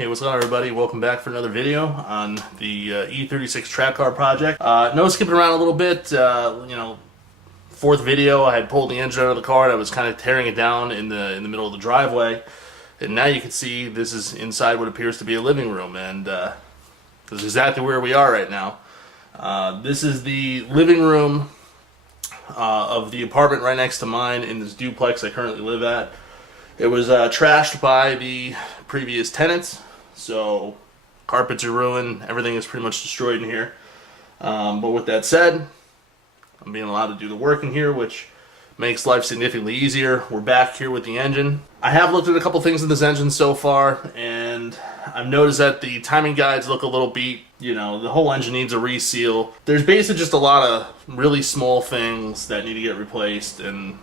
Hey, what's going on, everybody? Welcome back for another video on the E36 track car project. No skipping around a little bit. Fourth video, I had pulled the engine out of the car and I was kind of tearing it down in the middle of the driveway. And now you can see this is inside what appears to be a living room, and this is exactly where we are right now. This is the living room of the apartment right next to mine in this duplex I currently live at. It was trashed by the previous tenants, so carpets are ruined, everything is pretty much destroyed in here. But with that said, I'm being allowed to do the work in here, which makes life significantly easier. We're back here with the engine. I have looked at a couple things in this engine so far, and I've noticed that the timing guides look a little beat. You know, the whole engine needs a reseal. There's basically just a lot of really small things that need to get replaced, and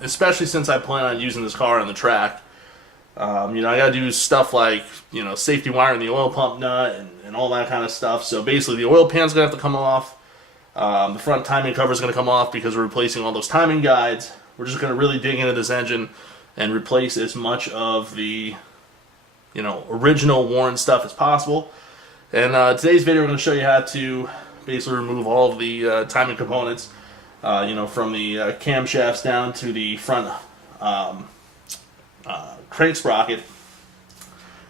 especially since I plan on using this car on the track. I gotta do stuff like, safety wiring the oil pump nut and all that kind of stuff. So basically the oil pan's gonna have to come off. The front timing cover is gonna come off because we're replacing all those timing guides. We're just gonna really dig into this engine and replace as much of the, original worn stuff as possible. And today's video, we're gonna show you how to basically remove all of the timing components. From the camshafts down to the front crank sprocket.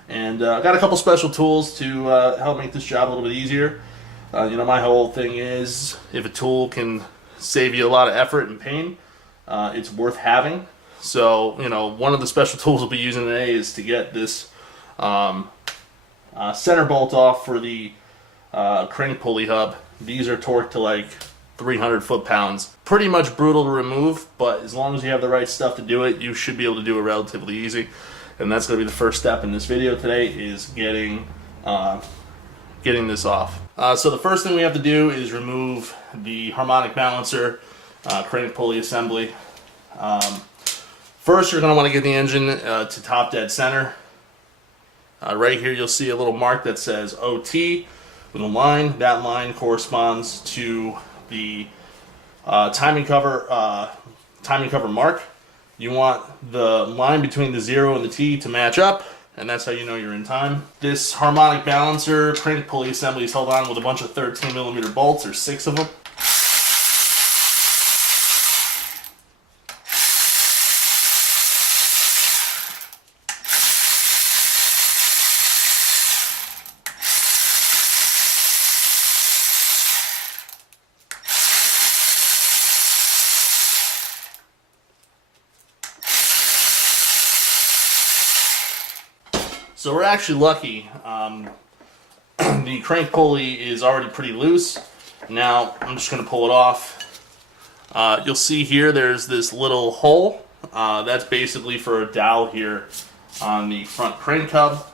And I got a couple special tools to help make this job a little bit easier. My whole thing is, if a tool can save you a lot of effort and pain, it's worth having. So, one of the special tools we'll be using today is to get this center bolt off for the crank pulley hub. These are torqued to like 300 foot-pounds. Pretty much brutal to remove, but as long as you have the right stuff to do it, you should be able to do it relatively easy. And that's going to be the first step in this video today, is getting this off. So the first thing we have to do is remove the harmonic balancer crank pulley assembly. First, you're going to want to get the engine to top dead center. Right here you'll see a little mark that says OT with a line. That line corresponds to the timing cover mark. You want the line between the 0 and the T to match up, and that's how you know you're in time. This harmonic balancer crank pulley assembly is held on with a bunch of 13mm bolts. There's 6 of them. So we're actually lucky. The crank pulley is already pretty loose. Now I'm just going to pull it off. You'll see here there's this little hole. That's basically for a dowel here on the front crank hub.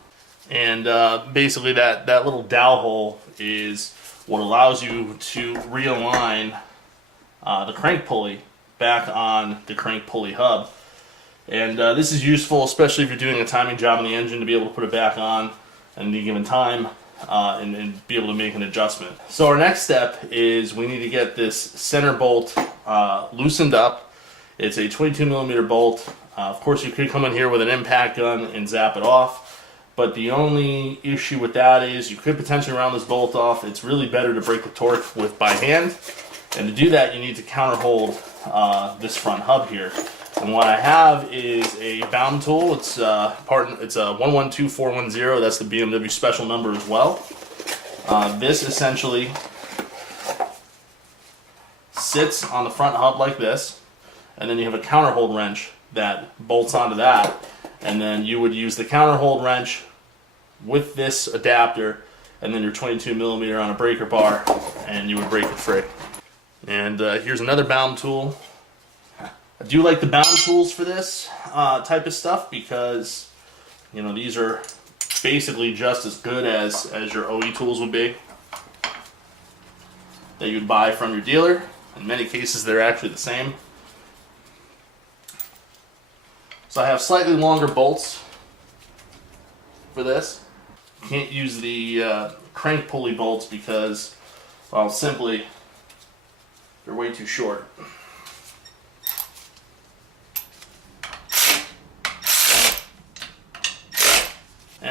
And basically that little dowel hole is what allows you to realign the crank pulley back on the crank pulley hub. And this is useful, especially if you're doing a timing job on the engine, to be able to put it back on at any given time and be able to make an adjustment. So our next step is we need to get this center bolt loosened up. It's a 22mm bolt. Of course, you could come in here with an impact gun and zap it off, but the only issue with that is you could potentially round this bolt off. It's really better to break the torque by hand, and to do that you need to counterhold this front hub here. And what I have is a Baum tool. It's a 112410. That's the BMW special number as well. This essentially sits on the front hub like this, and then you have a counterhold wrench that bolts onto that, and then you would use the counterhold wrench with this adapter, and then your 22mm on a breaker bar, and you would break it free. And here's another Baum tool. I do like the Baum tools for this type of stuff because, these are basically just as good as your OE tools would be that you'd buy from your dealer. In many cases, they're actually the same. So I have slightly longer bolts for this. You can't use the crank pulley bolts because, well, simply they're way too short.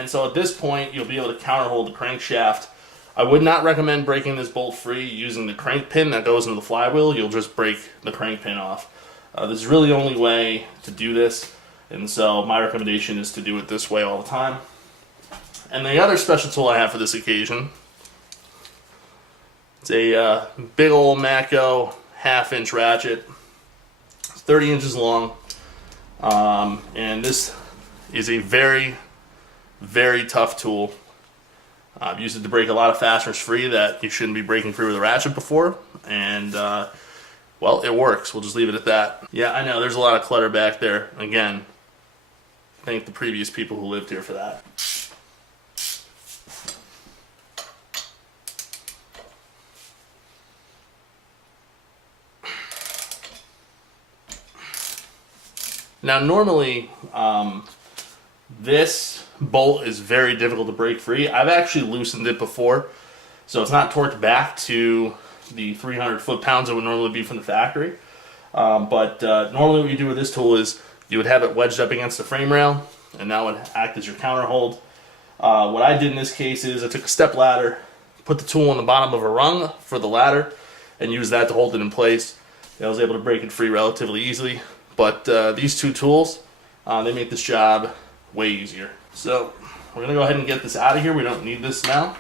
And so at this point, you'll be able to counterhold the crankshaft. I would not recommend breaking this bolt free using the crank pin that goes into the flywheel. You'll just break the crank pin off. This is really the only way to do this, and so my recommendation is to do it this way all the time. And the other special tool I have for this occasion, it's a big old Matco 1/2-inch ratchet. It's 30 inches long, and this is a very, very tough tool. I've used it to break a lot of fasteners free that you shouldn't be breaking free with a ratchet before, and well, it works. We'll just leave it at that. Yeah, I know, there's a lot of clutter back there. Again, thank the previous people who lived here for that. Now normally, this bolt is very difficult to break free. I've actually loosened it before, so it's not torqued back to the 300 foot-pounds it would normally be from the factory. Normally what you do with this tool is you would have it wedged up against the frame rail, and that would act as your counterhold. What I did in this case is I took a step ladder, put the tool on the bottom of a rung for the ladder, and used that to hold it in place. I was able to break it free relatively easily. But these two tools, they make this job way easier. So we're going to go ahead and get this out of here. We don't need this now.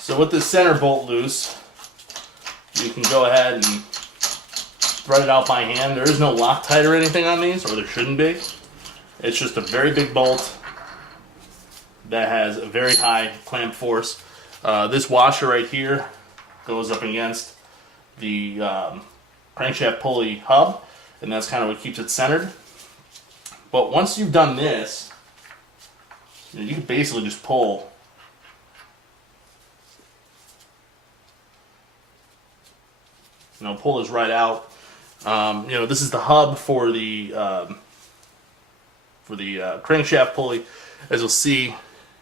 So with this center bolt loose, you can go ahead and thread it out by hand. There is no Loctite or anything on these, or there shouldn't be. It's just a very big bolt that has a very high clamp force. This washer right here goes up against the crankshaft pulley hub, and that's kind of what keeps it centered. But once you've done this, you can basically just pull. Pull this right out. This is the hub for the crankshaft pulley. As you'll see,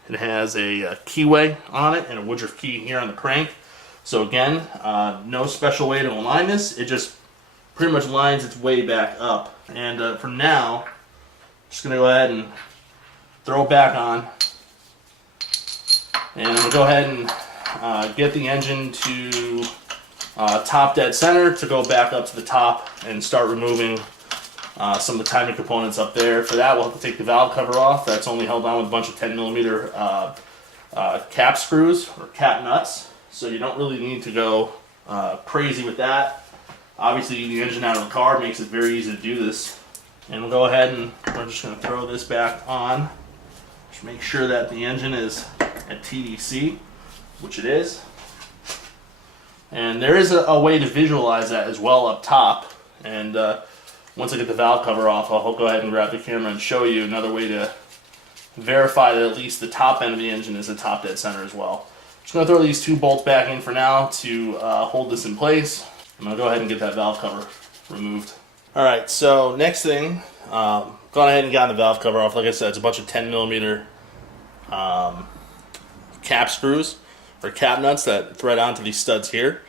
it has a keyway on it and a Woodruff key here on the crank. So again, no special way to align this. It just pretty much lines its way back up. And for now, I'm just going to go ahead and throw it back on. And I'm going to go ahead and get the engine to top dead center to go back up to the top and start removing some of the timing components up there. For that, we'll have to take the valve cover off. That's only held on with a bunch of 10mm cap screws or cap nuts, so you don't really need to go crazy with that. Obviously, getting the engine out of the car makes it very easy to do this. And we'll go ahead and we're just going to throw this back on. Just make sure that the engine is at TDC, which it is. And there is a way to visualize that as well up top. And once I get the valve cover off, I'll go ahead and grab the camera and show you another way to verify that at least the top end of the engine is at top dead center as well. Just going to throw these two bolts back in for now to hold this in place. I'm going to go ahead and get that valve cover removed. Alright, so next thing, gone ahead and gotten the valve cover off. Like I said, it's a bunch of 10mm cap screws or cap nuts that thread onto these studs here.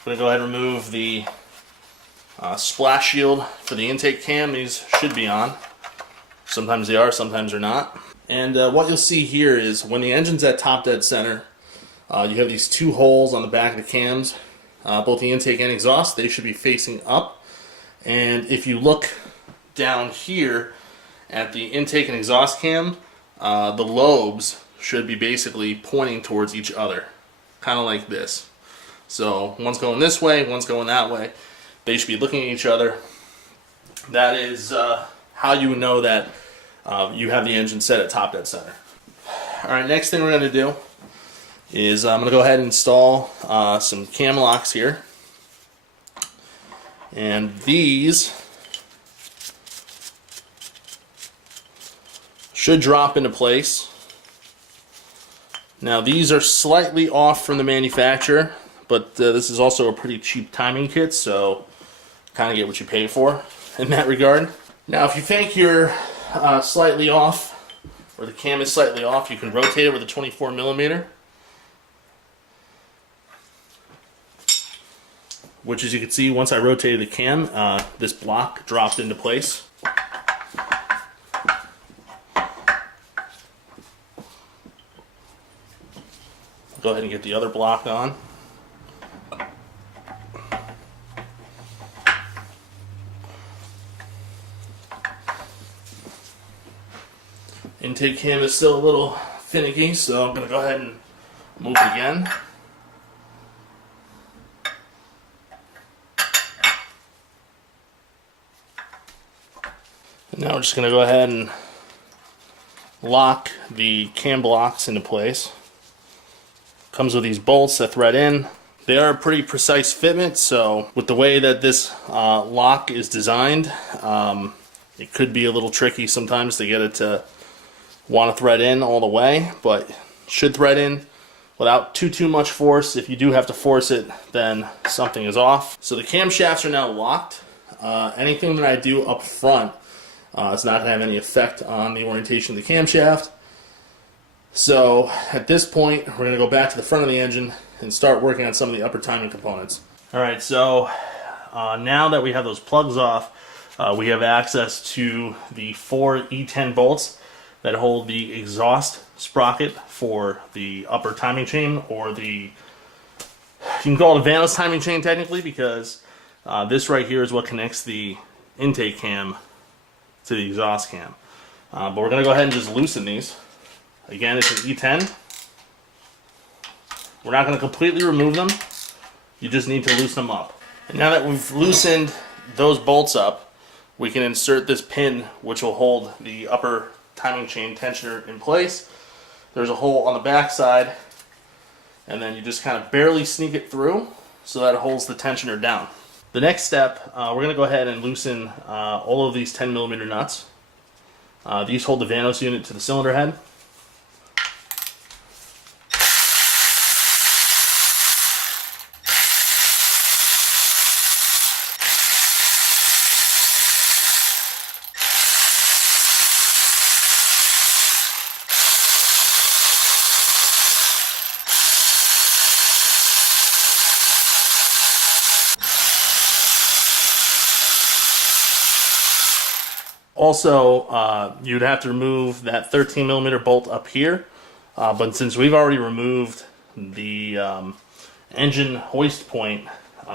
I'm going to go ahead and remove the splash shield for the intake cam. These should be on. Sometimes they are, sometimes they're not. And what you'll see here is when the engine's at top dead center, you have these two holes on the back of the cams. Both the intake and exhaust, they should be facing up. And if you look down here at the intake and exhaust cam, the lobes should be basically pointing towards each other, kind of like this. So one's going this way, one's going that way. They should be looking at each other. That is how you would know that you have the engine set at top dead center. Alright, next thing we're going to do is I'm going to go ahead and install some cam locks here. And these should drop into place. Now these are slightly off from the manufacturer, but this is also a pretty cheap timing kit, so kind of get what you pay for in that regard. Now if you think you're slightly off, or the cam is slightly off, you can rotate it with a 24mm. which as you can see, once I rotated the cam, this block dropped into place. Go ahead and get the other block on. Intake cam is still a little finicky, so I'm going to go ahead and move it again. And now we're just going to go ahead and lock the cam blocks into place. Comes with these bolts that thread in. They are a pretty precise fitment, so with the way that this lock is designed, it could be a little tricky sometimes to get it to want to thread in all the way, but should thread in without too much force. If you do have to force it, then something is off. So the camshafts are now locked. Anything that I do up front is not going to have any effect on the orientation of the camshaft. So at this point, we're going to go back to the front of the engine and start working on some of the upper timing components. Alright, so now that we have those plugs off, we have access to the 4 E10 bolts that hold the exhaust sprocket for the upper timing chain, or you can call it a Vanos timing chain technically, because this right here is what connects the intake cam to the exhaust cam. But we're going to go ahead and just loosen these. Again, it's an E10. We're not going to completely remove them. You just need to loosen them up. And now that we've loosened those bolts up, we can insert this pin which will hold the upper timing chain tensioner in place. There's a hole on the back side, and then you just kind of barely sneak it through so that it holds the tensioner down. The next step, we're going to go ahead and loosen all of these 10mm nuts. These hold the Vanos unit to the cylinder head. Also, you'd have to remove that 13mm bolt up here, but since we've already removed the engine hoist point,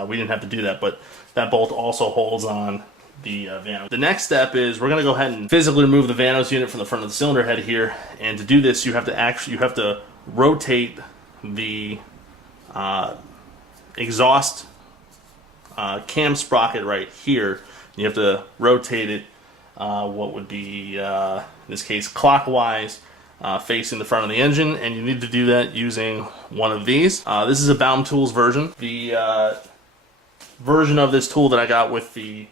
we didn't have to do that, but that bolt also holds on the Vanos. The next step is we're going to go ahead and physically remove the Vanos unit from the front of the cylinder head here, and to do this you have to rotate the exhaust cam sprocket right here. You have to rotate it what would be, in this case, clockwise, facing the front of the engine, and you need to do that using one of these. This is a Baum Tools version. The version of this tool that I got with the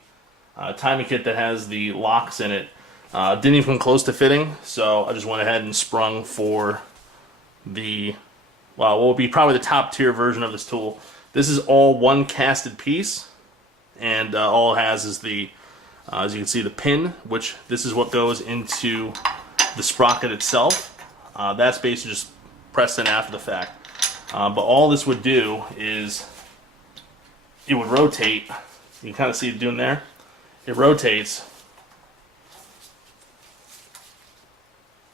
timing kit that has the locks in it didn't even come close to fitting, so I just went ahead and sprung for the, well, what would be probably the top tier version of this tool. This is all one casted piece, and all it has is the as you can see, the pin, which this is what goes into the sprocket itself. That's basically just pressed in after the fact. But all this would do is it would rotate. You can kind of see it doing there. It rotates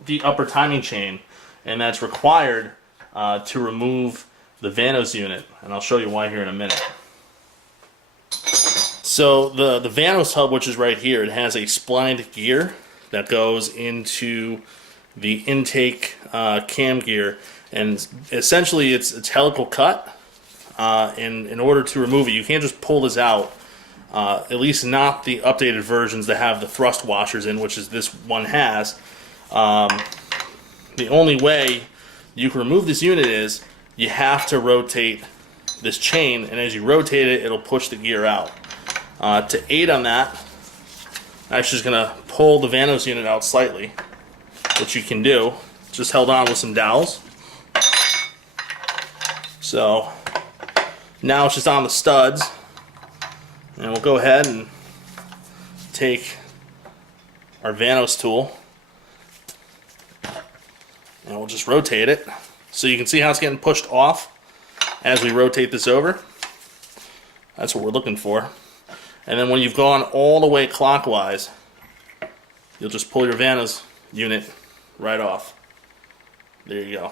the upper timing chain, and that's required to remove the Vanos unit. And I'll show you why here in a minute. So the Vanos hub, which is right here, it has a splined gear that goes into the intake cam gear, and essentially it's helical cut. In order to remove it, you can't just pull this out. At least not the updated versions that have the thrust washers in, which is this one has. The only way you can remove this unit is you have to rotate this chain, and as you rotate it, it'll push the gear out. To aid on that, I'm actually just going to pull the Vanos unit out slightly, which you can do. Just held on with some dowels. So now it's just on the studs, and we'll go ahead and take our Vanos tool, and we'll just rotate it. So you can see how it's getting pushed off as we rotate this over. That's what we're looking for. And then when you've gone all the way clockwise, you'll just pull your Vanos unit right off. There you go.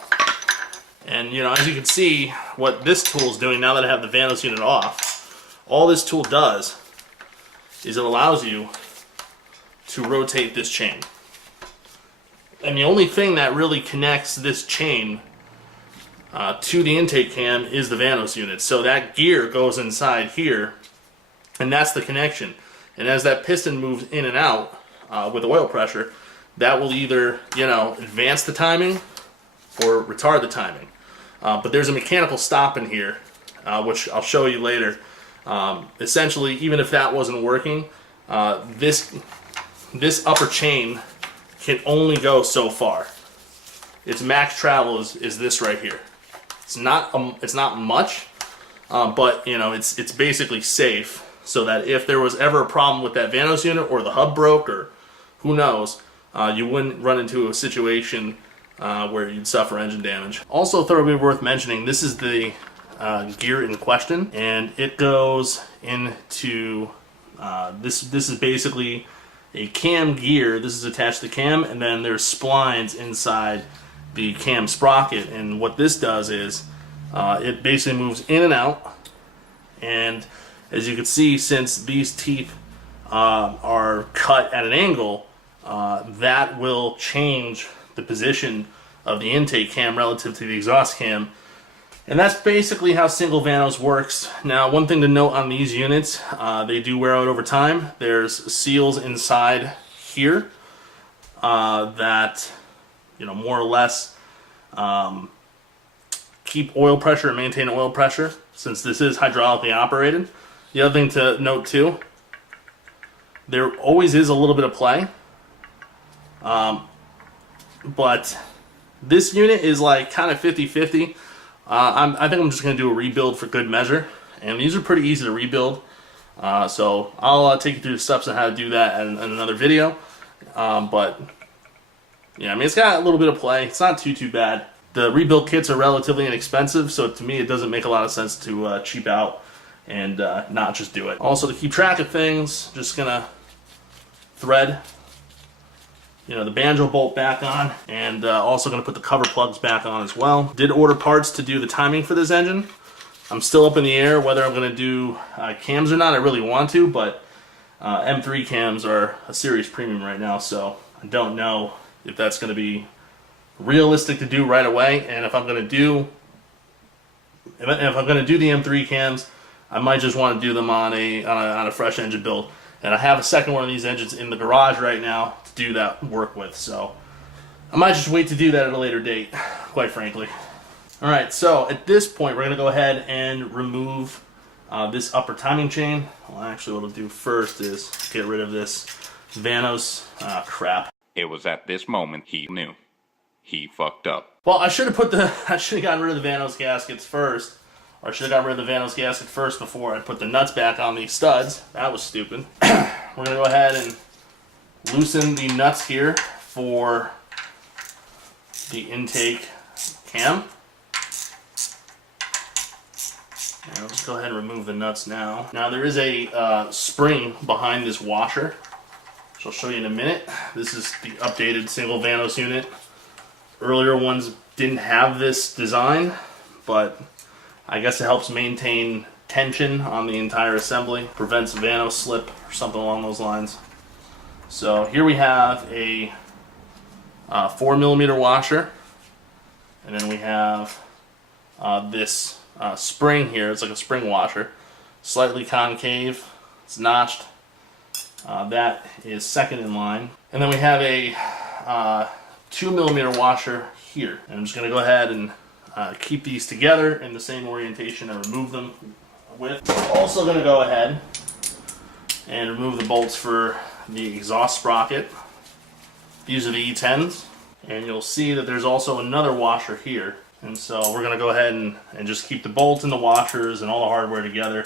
And you know, as you can see, what this tool is doing now that I have the Vanos unit off, all this tool does is it allows you to rotate this chain. And the only thing that really connects this chain to the intake cam is the Vanos unit. So that gear goes inside here, and that's the connection. And as that piston moves in and out with oil pressure, that will either, you know, advance the timing or retard the timing. But there's a mechanical stop in here, which I'll show you later. Essentially, even if that wasn't working, this upper chain can only go so far. Its max travel is this right here. It's not much, but you know, it's basically safe, so that if there was ever a problem with that Vanos unit, or the hub broke, or who knows, you wouldn't run into a situation where you'd suffer engine damage. Also, thoroughly worth mentioning, this is the gear in question, and it goes into this is basically a cam gear. This is attached to the cam, and then there's splines inside the cam sprocket, and what this does is it basically moves in and out. And as you can see, since these teeth are cut at an angle, that will change the position of the intake cam relative to the exhaust cam. And that's basically how single Vanos works. Now, one thing to note on these units, they do wear out over time. There's seals inside here that, you know, more or less keep oil pressure and maintain oil pressure, since this is hydraulically operated. The other thing to note too, there always is a little bit of play, but this unit is like kind of 50-50. I think I'm just going to do a rebuild for good measure, and these are pretty easy to rebuild, so I'll take you through the steps on how to do that in another video. But yeah, I mean, it's got a little bit of play. It's not too bad. The rebuild kits are relatively inexpensive, so to me it doesn't make a lot of sense to cheap out and not just do it. Also, to keep track of things, just gonna thread, you know, the banjo bolt back on, and also gonna put the cover plugs back on as well. Did order parts to do the timing for this engine. I'm still up in the air whether I'm gonna do cams or not. I really want to, but M3 cams are a serious premium right now, so I don't know if that's gonna be realistic to do right away. And if I'm gonna do the M3 cams, I might just want to do them on a fresh engine build. And I have a second one of these engines in the garage right now to do that work with, so I might just wait to do that at a later date, quite frankly. Alright, so at this point we're going to go ahead and remove this upper timing chain. Well, actually what I'll do first is get rid of this Vanos crap. It was at this moment he knew. He fucked up. Well, I should have gotten rid of the Vanos gaskets first. Or I should have gotten rid of the Vanos gasket first before I put the nuts back on these studs. That was stupid. We're going to go ahead and loosen the nuts here for the intake cam. And I'll just go ahead and remove the nuts now. Now there is a spring behind this washer, which I'll show you in a minute. This is the updated single Vanos unit. Earlier ones didn't have this design, but I guess it helps maintain tension on the entire assembly, prevents Vanos slip or something along those lines. So here we have a 4mm washer, and then we have this spring here. It's like a spring washer, slightly concave, it's notched. That is second in line. And then we have a 2mm washer here. And I'm just going to go ahead and keep these together in the same orientation and remove them with. Also going to go ahead and remove the bolts for the exhaust sprocket. These are the E10s, and you'll see that there's also another washer here. And so we're going to go ahead and just keep the bolts and the washers and all the hardware together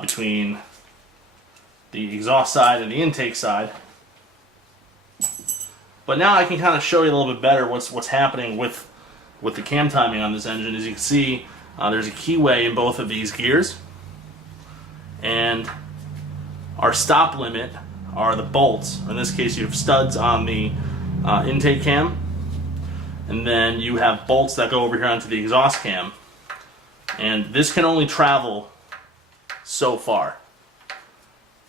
between the exhaust side and the intake side. But now I can kind of show you a little bit better what's happening with the cam timing on this engine. As you can see, there's a keyway in both of these gears. And our stop limit are the bolts. In this case, you have studs on the intake cam, and then you have bolts that go over here onto the exhaust cam. And this can only travel so far.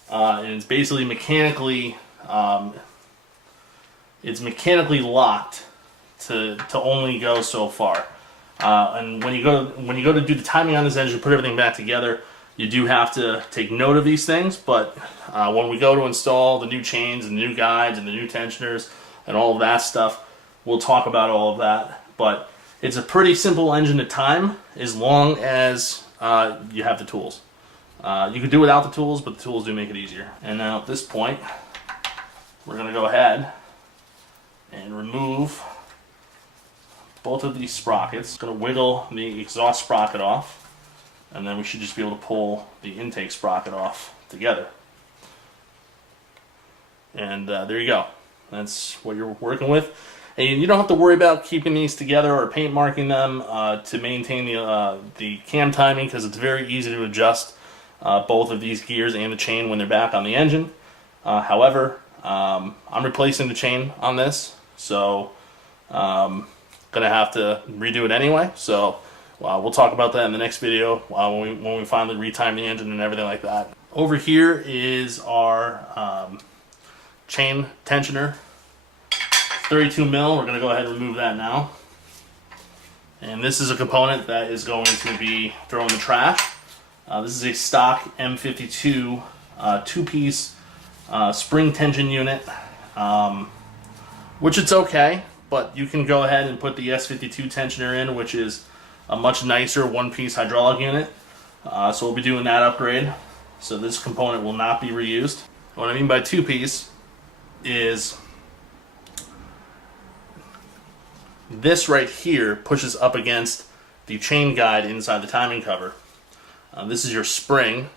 And it's basically mechanically, locked to only go so far. And when you go to do the timing on this engine, put everything back together, you do have to take note of these things. But when we go to install the new chains and the new guides and the new tensioners and all of that stuff, we'll talk about all of that. But it's a pretty simple engine to time as long as you have the tools. You can do without the tools, but the tools do make it easier. And now at this point, we're going to go ahead and remove both of these sprockets. Going to wiggle the exhaust sprocket off, and then we should just be able to pull the intake sprocket off together. And there you go. That's what you're working with. And you don't have to worry about keeping these together or paint marking them to maintain the cam timing, because it's very easy to adjust both of these gears and the chain when they're back on the engine. However, I'm replacing the chain on this, so gonna have to redo it anyway. So we'll talk about that in the next video when we finally retime the engine and everything like that. Over here is our chain tensioner, 32 mil. We're gonna go ahead and remove that now. And this is a component that is going to be thrown in the trash. This is a stock M52 two-piece spring tension unit, which it's okay, but you can go ahead and put the S52 tensioner in, which is a much nicer one-piece hydraulic unit. So we'll be doing that upgrade. So this component will not be reused. What I mean by two-piece is this right here pushes up against the chain guide inside the timing cover. This is your spring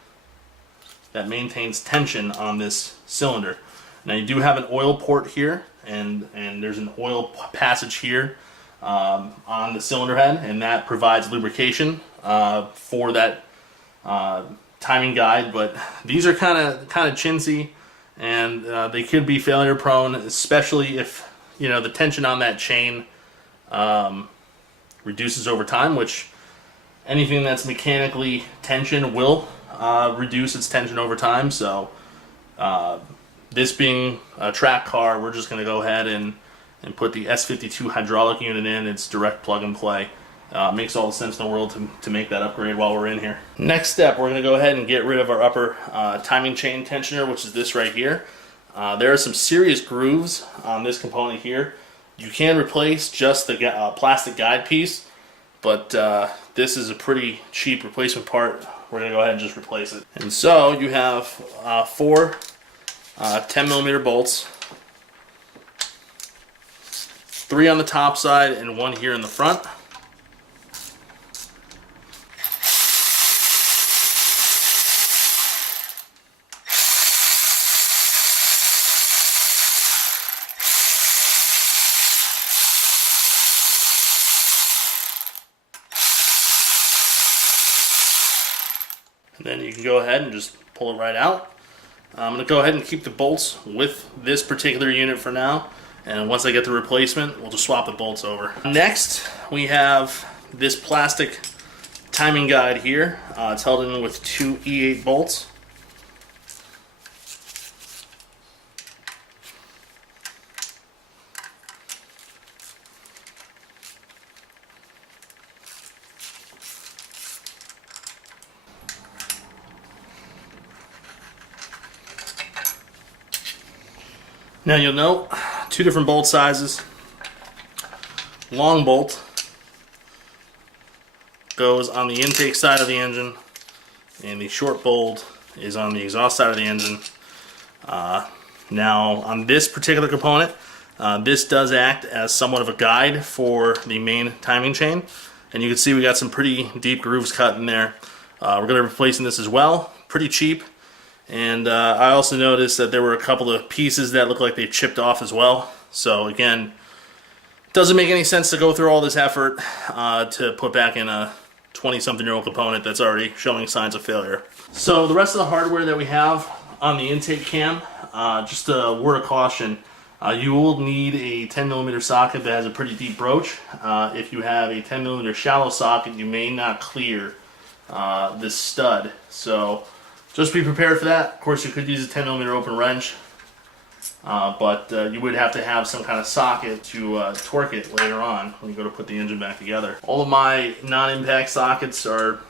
that maintains tension on this cylinder. Now you do have an oil port here, and there's an oil passage here on the cylinder head, and that provides lubrication for that timing guide. But these are kind of chintzy, and they could be failure prone, especially if the tension on that chain reduces over time, which anything that's mechanically tensioned will reduce its tension over time. So this being a track car, we're just going to go ahead and put the S52 hydraulic unit in. It's direct plug and play. Makes all the sense in the world to make that upgrade while we're in here. Next step, we're going to go ahead and get rid of our upper timing chain tensioner, which is this right here. There are some serious grooves on this component here. You can replace just the plastic guide piece, but this is a pretty cheap replacement part. We're going to go ahead and just replace it. And so you have 4 10mm bolts, 3 on the top side and 1 here in the front. And then you can go ahead and just pull it right out. I'm going to go ahead and keep the bolts with this particular unit for now, and once I get the replacement, we'll just swap the bolts over. Next, we have this plastic timing guide here. It's held in with 2 E8 bolts. Now you'll note 2 different bolt sizes. Long bolt goes on the intake side of the engine, and the short bolt is on the exhaust side of the engine. Now on this particular component, this does act as somewhat of a guide for the main timing chain, and you can see we got some pretty deep grooves cut in there. We're going to be replacing this as well, pretty cheap. And I also noticed that there were a couple of pieces that look like they chipped off as well. So again, doesn't make any sense to go through all this effort to put back in a 20-something-year-old component that's already showing signs of failure. So the rest of the hardware that we have on the intake cam, just a word of caution, you will need a 10mm socket that has a pretty deep broach. If you have a 10mm shallow socket, you may not clear this stud. So just be prepared for that. Of course, you could use a 10mm open wrench, but you would have to have some kind of socket to torque it later on when you go to put the engine back together. All of my non-impact sockets are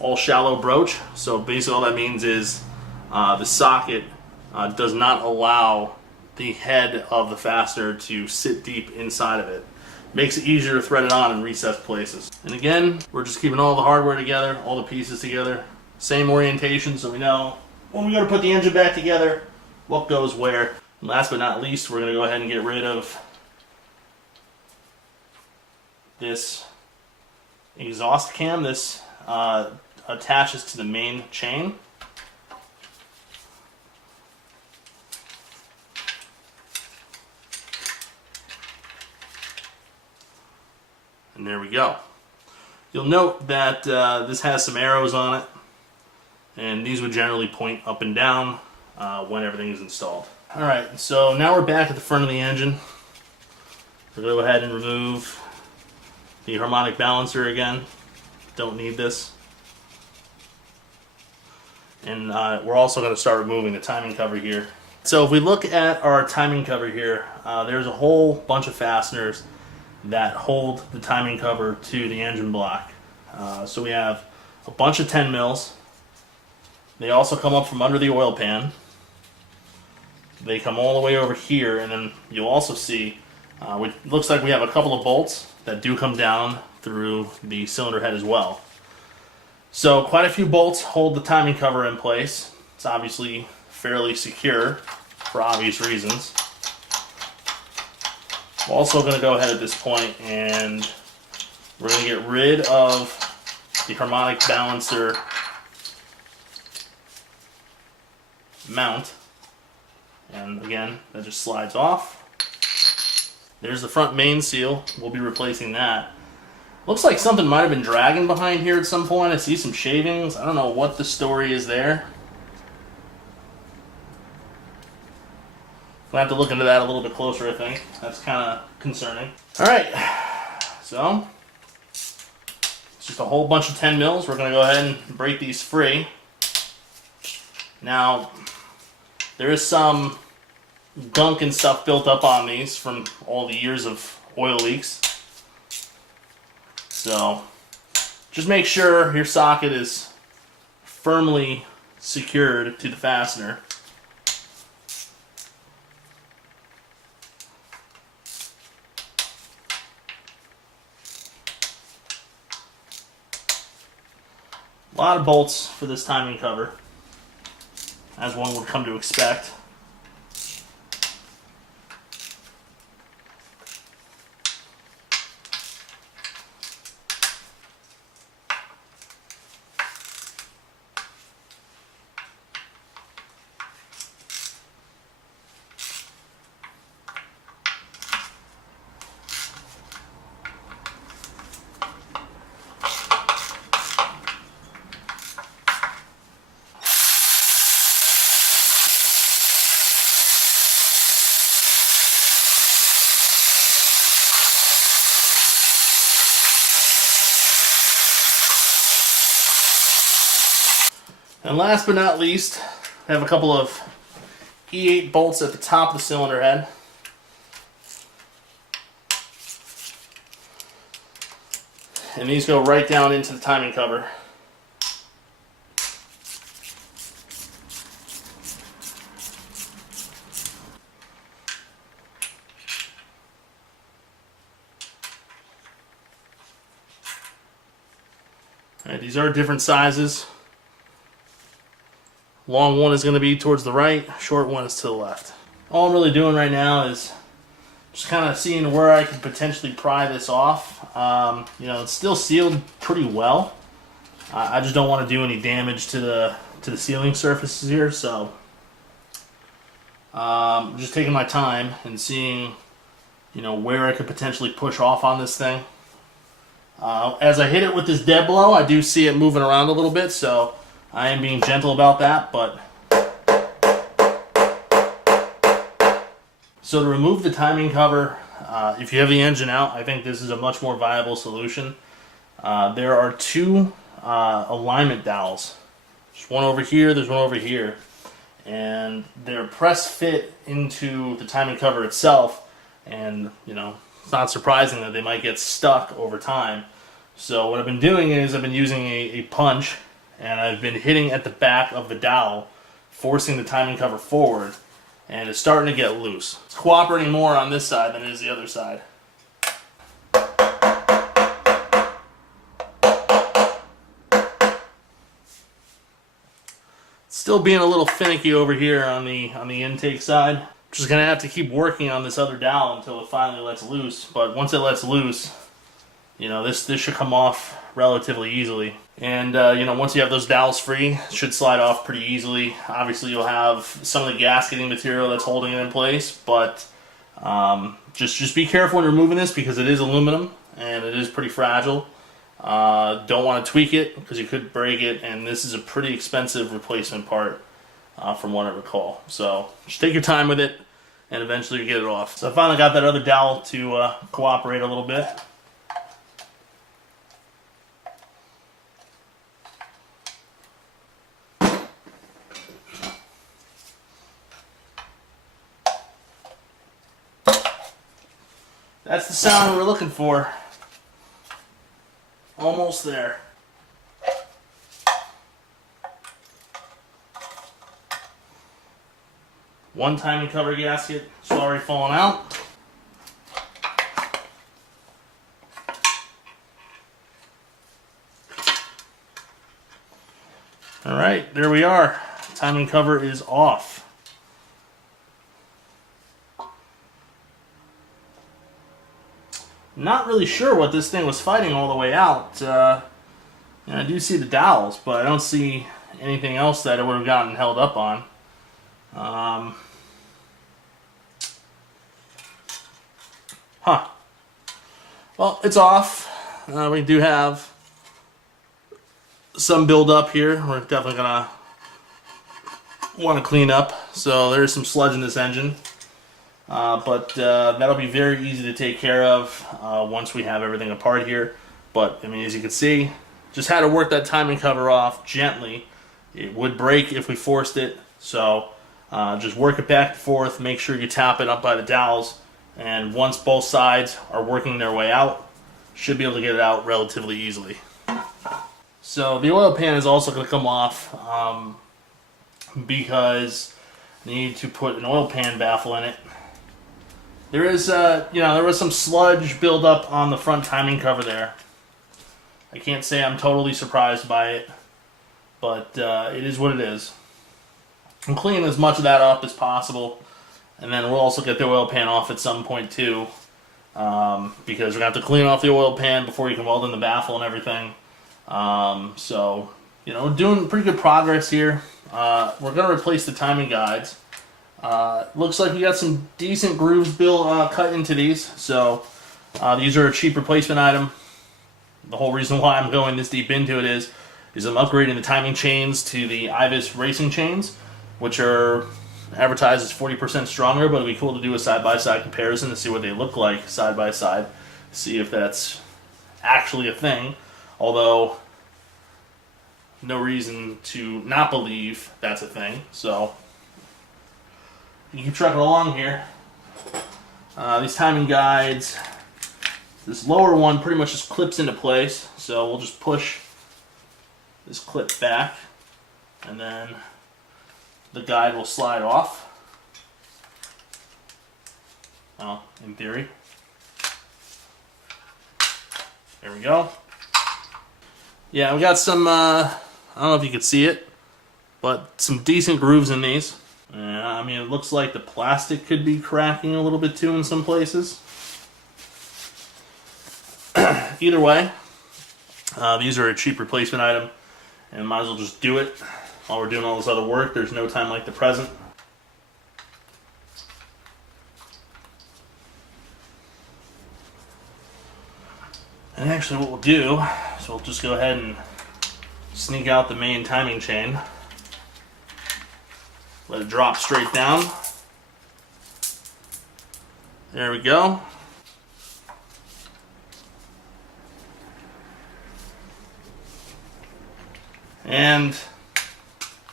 all shallow broach, so basically all that means is the socket does not allow the head of the fastener to sit deep inside of it. Makes it easier to thread it on in recessed places. And again, we're just keeping all the hardware together, all the pieces together, same orientation, so we know when we go to put the engine back together what goes where. And last but not least, we're going to go ahead and get rid of this exhaust cam. This attaches to the main chain. And there we go. You'll note that this has some arrows on it, and these would generally point up and down when everything is installed. Alright, so now we're back at the front of the engine. We're going to go ahead and remove the harmonic balancer again. Don't need this. And we're also going to start removing the timing cover here. So if we look at our timing cover here, there's a whole bunch of fasteners that hold the timing cover to the engine block. So we have a bunch of 10 mils. They also come up from under the oil pan. They come all the way over here, and then you'll also see, it looks like we have a couple of bolts that do come down through the cylinder head as well. So quite a few bolts hold the timing cover in place. It's obviously fairly secure for obvious reasons. We're also going to go ahead at this point and we're going to get rid of the harmonic balancer mount. And again, that just slides off. There's the front main seal. We'll be replacing that. Looks like something might have been dragging behind here at some point. I see some shavings. I don't know what the story is there. We'll have to look into that a little bit closer, I think. That's kind of concerning. Alright, so it's just a whole bunch of 10 mils. We're going to go ahead and break these free. Now, there is some gunk and stuff built up on these from all the years of oil leaks. So, just make sure your socket is firmly secured to the fastener. A lot of bolts for this timing cover, as one would come to expect. And last but not least, I have a couple of E8 bolts at the top of the cylinder head. And these go right down into the timing cover. Alright, these are different sizes. Long one is going to be towards the right, short one is to the left. All I'm really doing right now is just kind of seeing where I could potentially pry this off. You know, it's still sealed pretty well. I just don't want to do any damage to the sealing surfaces here, so just taking my time and seeing, you know, where I could potentially push off on this thing. As I hit it with this dead blow, I do see it moving around a little bit, so I am being gentle about that. But so to remove the timing cover, if you have the engine out, I think this is a much more viable solution. There are two alignment dowels. There's one over here, there's one over here. And they're press fit into the timing cover itself. And, you know, it's not surprising that they might get stuck over time. So what I've been doing is I've been using a punch, and I've been hitting at the back of the dowel, forcing the timing cover forward, and it's starting to get loose. It's cooperating more on this side than it is the other side. Still being a little finicky over here on the intake side. Just gonna have to keep working on this other dowel until it finally lets loose. But once it lets loose, you know, this should come off relatively easily. And you know, once you have those dowels free, it should slide off pretty easily. Obviously, you'll have some of the gasketing material that's holding it in place, but just be careful when you're removing this because it is aluminum and it is pretty fragile. Don't want to tweak it because you could break it, and this is a pretty expensive replacement part from what I recall. So just take your time with it and eventually you get it off. So I finally got that other dowel to cooperate a little bit. That's the sound we're looking for. Almost there. One timing cover gasket, it's already fallen out. Alright, there we are. Timing cover is off. Not really sure what this thing was fighting all the way out. I do see the dowels, but I don't see anything else that it would have gotten held up on. Well, it's off. We do have some build-up here. We're definitely going to want to clean up. So there's some sludge in this engine. But that'll be very easy to take care of once we have everything apart here. But, I mean, as you can see, just had to work that timing cover off gently. It would break if we forced it. So just work it back and forth. Make sure you tap it up by the dowels. And once both sides are working their way out, should be able to get it out relatively easily. So the oil pan is also going to come off because I need to put an oil pan baffle in it. There is, there was some sludge buildup on the front timing cover there. I can't say I'm totally surprised by it, but it is what it is. I'm cleaning as much of that up as possible, and then we'll also get the oil pan off at some point too, because we're going to have to clean off the oil pan before you can weld in the baffle and everything. So, we're doing pretty good progress here. We're going to replace the timing guides. Looks like we got some decent grooves cut into these, so these are a cheap replacement item. The whole reason why I'm going this deep into it is I'm upgrading the timing chains to the Ibis racing chains, which are advertised as 40% stronger, but it'd be cool to do a side-by-side comparison to see what they look like side-by-side, see if that's actually a thing, although no reason to not believe that's a thing, so you keep trucking along here. These timing guides, this lower one pretty much just clips into place, so we'll just push this clip back, and then the guide will slide off. Well, in theory. There we go. Yeah, we got some, I don't know if you could see it, but some decent grooves in these. I mean, it looks like the plastic could be cracking a little bit too in some places. Either way, these are a cheap replacement item, and might as well just do it while we're doing all this other work. There's no time like the present. And actually what we'll do is we'll just go ahead and sneak out the main timing chain. Let it drop straight down. There we go. And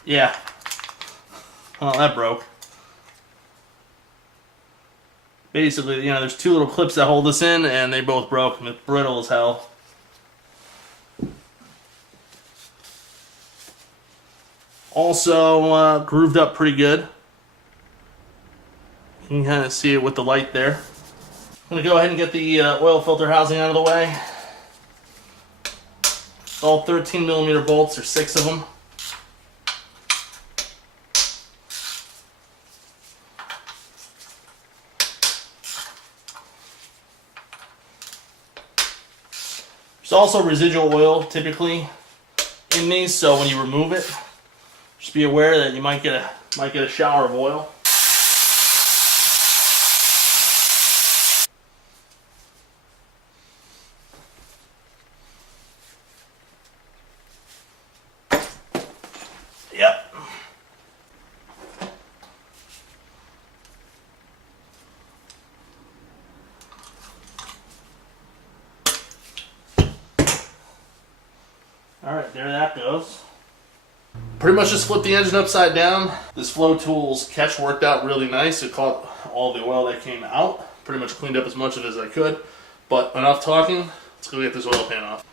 yeah, well, that broke. Basically, you know, there's two little clips that hold this in, and they both broke, and it's brittle as hell. Also, grooved up pretty good. You can kind of see it with the light there. I'm going to go ahead and get the oil filter housing out of the way. All 13mm bolts, there's 6 of them. There's also residual oil typically in these, so when you remove it, just be aware that you might get a shower of oil. Yep. Alright, there that goes. Pretty much just flip the engine upside down. This Flow Tools catch worked out really nice. It caught all the oil that came out. Pretty much cleaned up as much of it as I could. But enough talking, let's go get this oil pan off.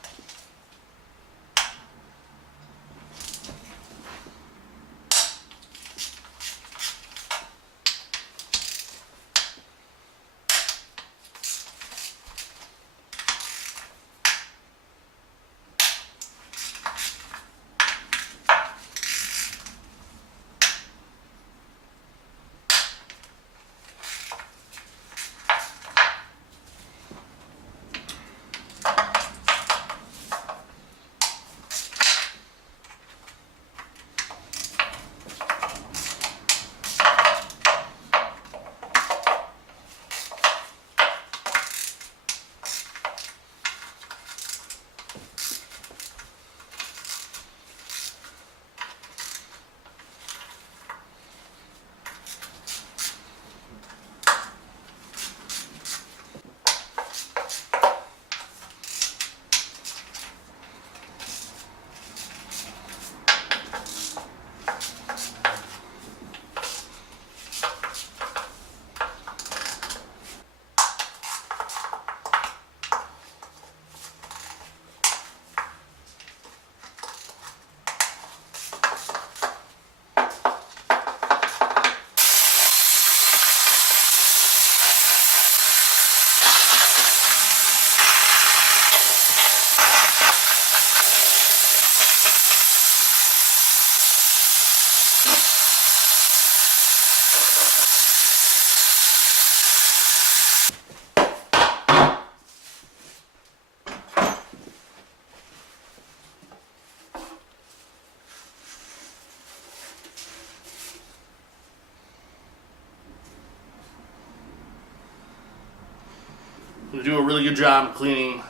I'm going to do a really good job cleaning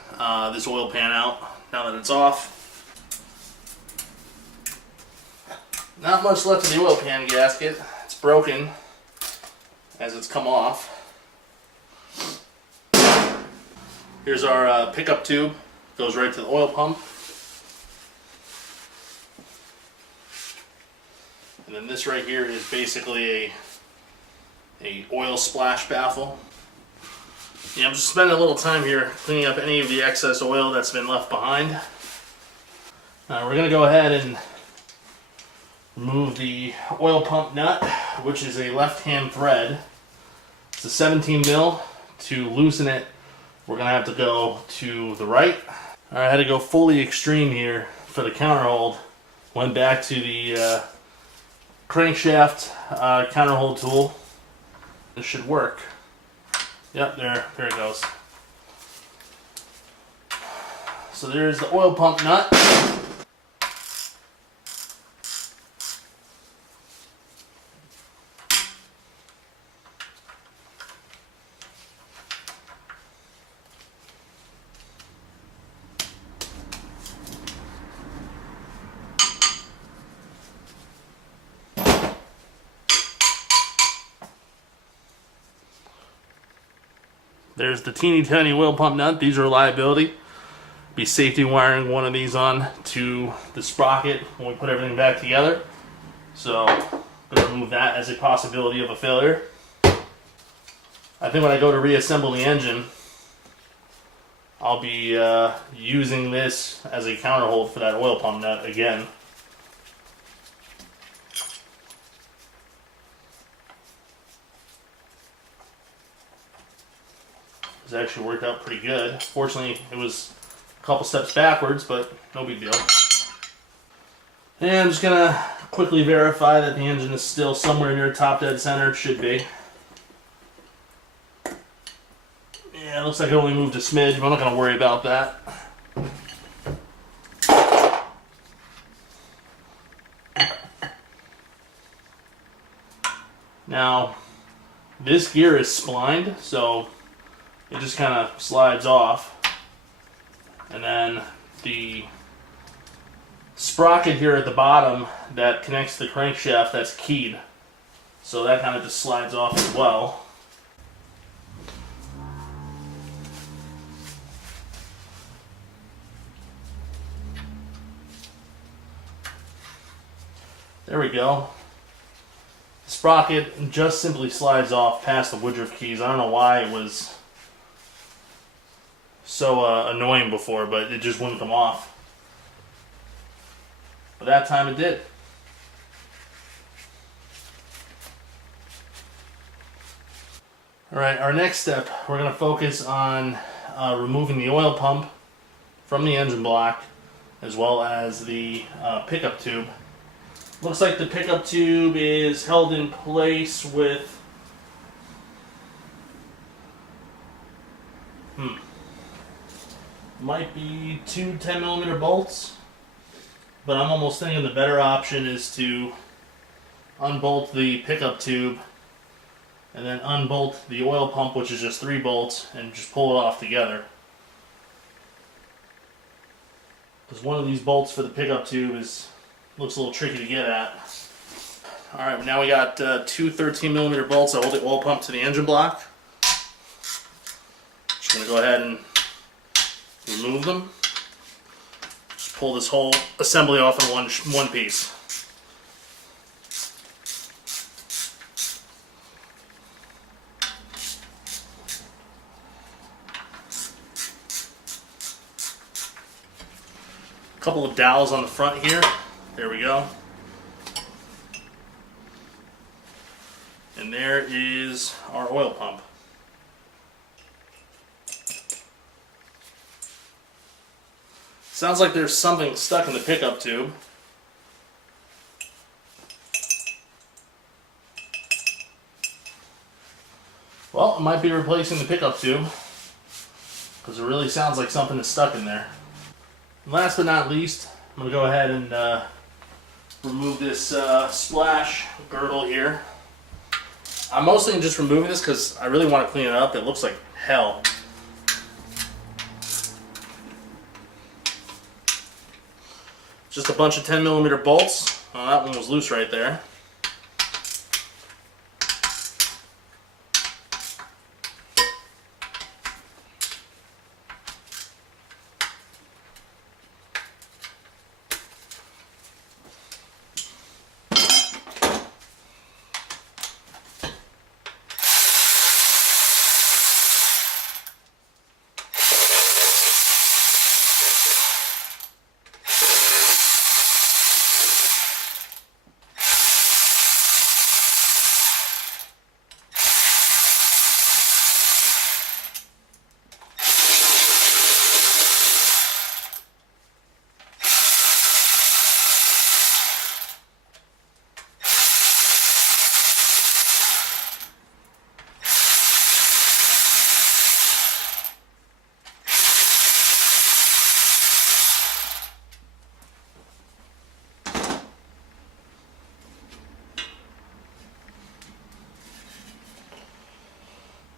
this oil pan out now that it's off. Not much left of the oil pan gasket. It's broken as it's come off. Here's our pickup tube. Goes right to the oil pump. And then this right here is basically a oil splash baffle. Yeah, I'm just spending a little time here cleaning up any of the excess oil that's been left behind. We're going to go ahead and remove the oil pump nut, which is a left-hand thread. It's a 17 mil. To loosen it, we're going to have to go to the right. I had to go fully extreme here for the counterhold. Went back to the Crankshaft counterhold tool. This should work. Yep, there it goes. So there's the oil pump nut. There's the teeny tiny oil pump nut. These are liability. Be safety wiring one of these on to the sprocket when we put everything back together. So I'm going to remove that as a possibility of a failure. I think when I go to reassemble the engine, I'll be using this as a counterhold for that oil pump nut again. This actually worked out pretty good. Fortunately, it was a couple steps backwards, but no big deal. And I'm just going to quickly verify that the engine is still somewhere near top dead center. It should be. Yeah, it looks like it only moved a smidge, but I'm not going to worry about that. Now, this gear is splined, so it just kind of slides off. And then the sprocket here at the bottom that connects the crankshaft, that's keyed. So that kind of just slides off as well. There we go. The sprocket just simply slides off past the woodruff keys. I don't know why it was so annoying before, but it just wouldn't come off. But that time it did. Alright, our next step, we're going to focus on removing the oil pump from the engine block, as well as the pickup tube. Looks like the pickup tube is held in place with might be two 10mm bolts, but I'm almost thinking the better option is to unbolt the pickup tube and then unbolt the oil pump, which is just 3 bolts, and just pull it off together. Because one of these bolts for the pickup tube looks a little tricky to get at. Alright, now we got two 13mm bolts that hold the oil pump to the engine block. Just going to go ahead and remove them. Just pull this whole assembly off in one piece. A couple of dowels on the front here. There we go. And there is our oil pump. Sounds like there's something stuck in the pickup tube. Well, it might be replacing the pickup tube, because it really sounds like something is stuck in there. And last but not least, I'm going to go ahead and remove this splash girdle here. I'm mostly just removing this because I really want to clean it up. It looks like hell. Just a bunch of 10mm bolts. Oh, that one was loose right there.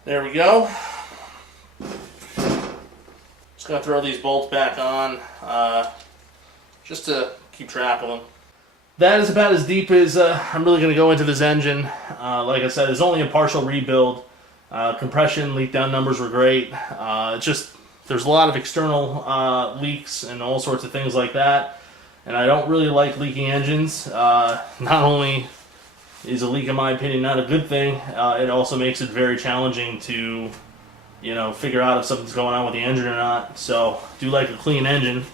There we go. Just gonna throw these bolts back on, just to keep track of them. That is about as deep as I'm really gonna go into this engine. Like I said, it's only a partial rebuild. Compression, leak down numbers were great. There's a lot of external leaks and all sorts of things like that. And I don't really like leaking engines. Not only is a leak, in my opinion, not a good thing, it also makes it very challenging to, figure out if something's going on with the engine or not. So, do like a clean engine.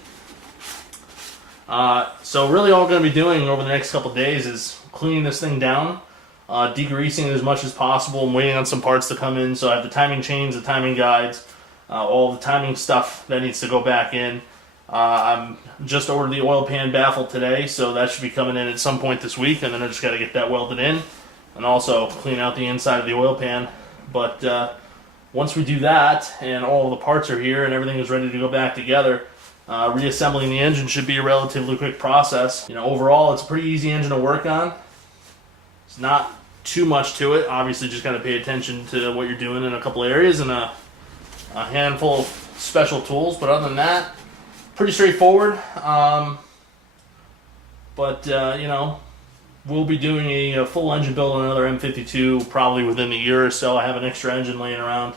So really all I'm going to be doing over the next couple of days is cleaning this thing down, degreasing it as much as possible. I'm waiting on some parts to come in, so I have the timing chains, the timing guides, all the timing stuff that needs to go back in. I'm just ordered the oil pan baffle today, so that should be coming in at some point this week, and then I just got to get that welded in and also clean out the inside of the oil pan. But once we do that and all the parts are here and everything is ready to go back together, reassembling the engine should be a relatively quick process. Overall, it's a pretty easy engine to work on. It's not too much to it. Obviously, just got to pay attention to what you're doing in a couple areas and a handful of special tools. But other than that, pretty straightforward. We'll be doing a full engine build on another M52 probably within a year or so. I have an extra engine laying around.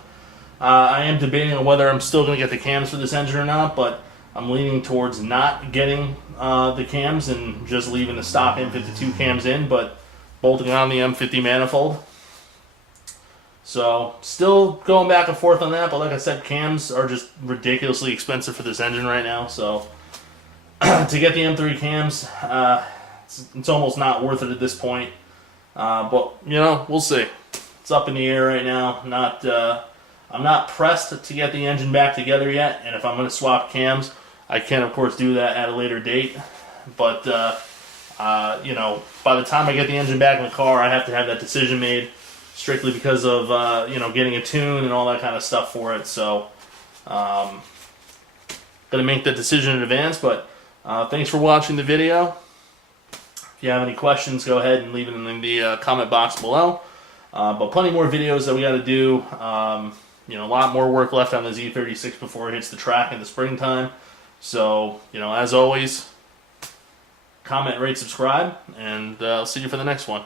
I am debating on whether I'm still going to get the cams for this engine or not, but I'm leaning towards not getting the cams and just leaving the stock M52 cams in, but bolting on the M50 manifold. So, still going back and forth on that, but like I said, cams are just ridiculously expensive for this engine right now, so to get the M3 cams, it's almost not worth it at this point. But, we'll see. It's up in the air right now. I'm not pressed to get the engine back together yet, and if I'm going to swap cams, I can, of course, do that at a later date. But, by the time I get the engine back in the car, I have to have that decision made strictly because of, getting a tune and all that kind of stuff for it. So, going to make that decision in advance. But thanks for watching the video. If you have any questions, go ahead and leave it in the comment box below. But plenty more videos that we got to do. A lot more work left on the Z36 before it hits the track in the springtime. So, as always, comment, rate, subscribe, and I'll see you for the next one.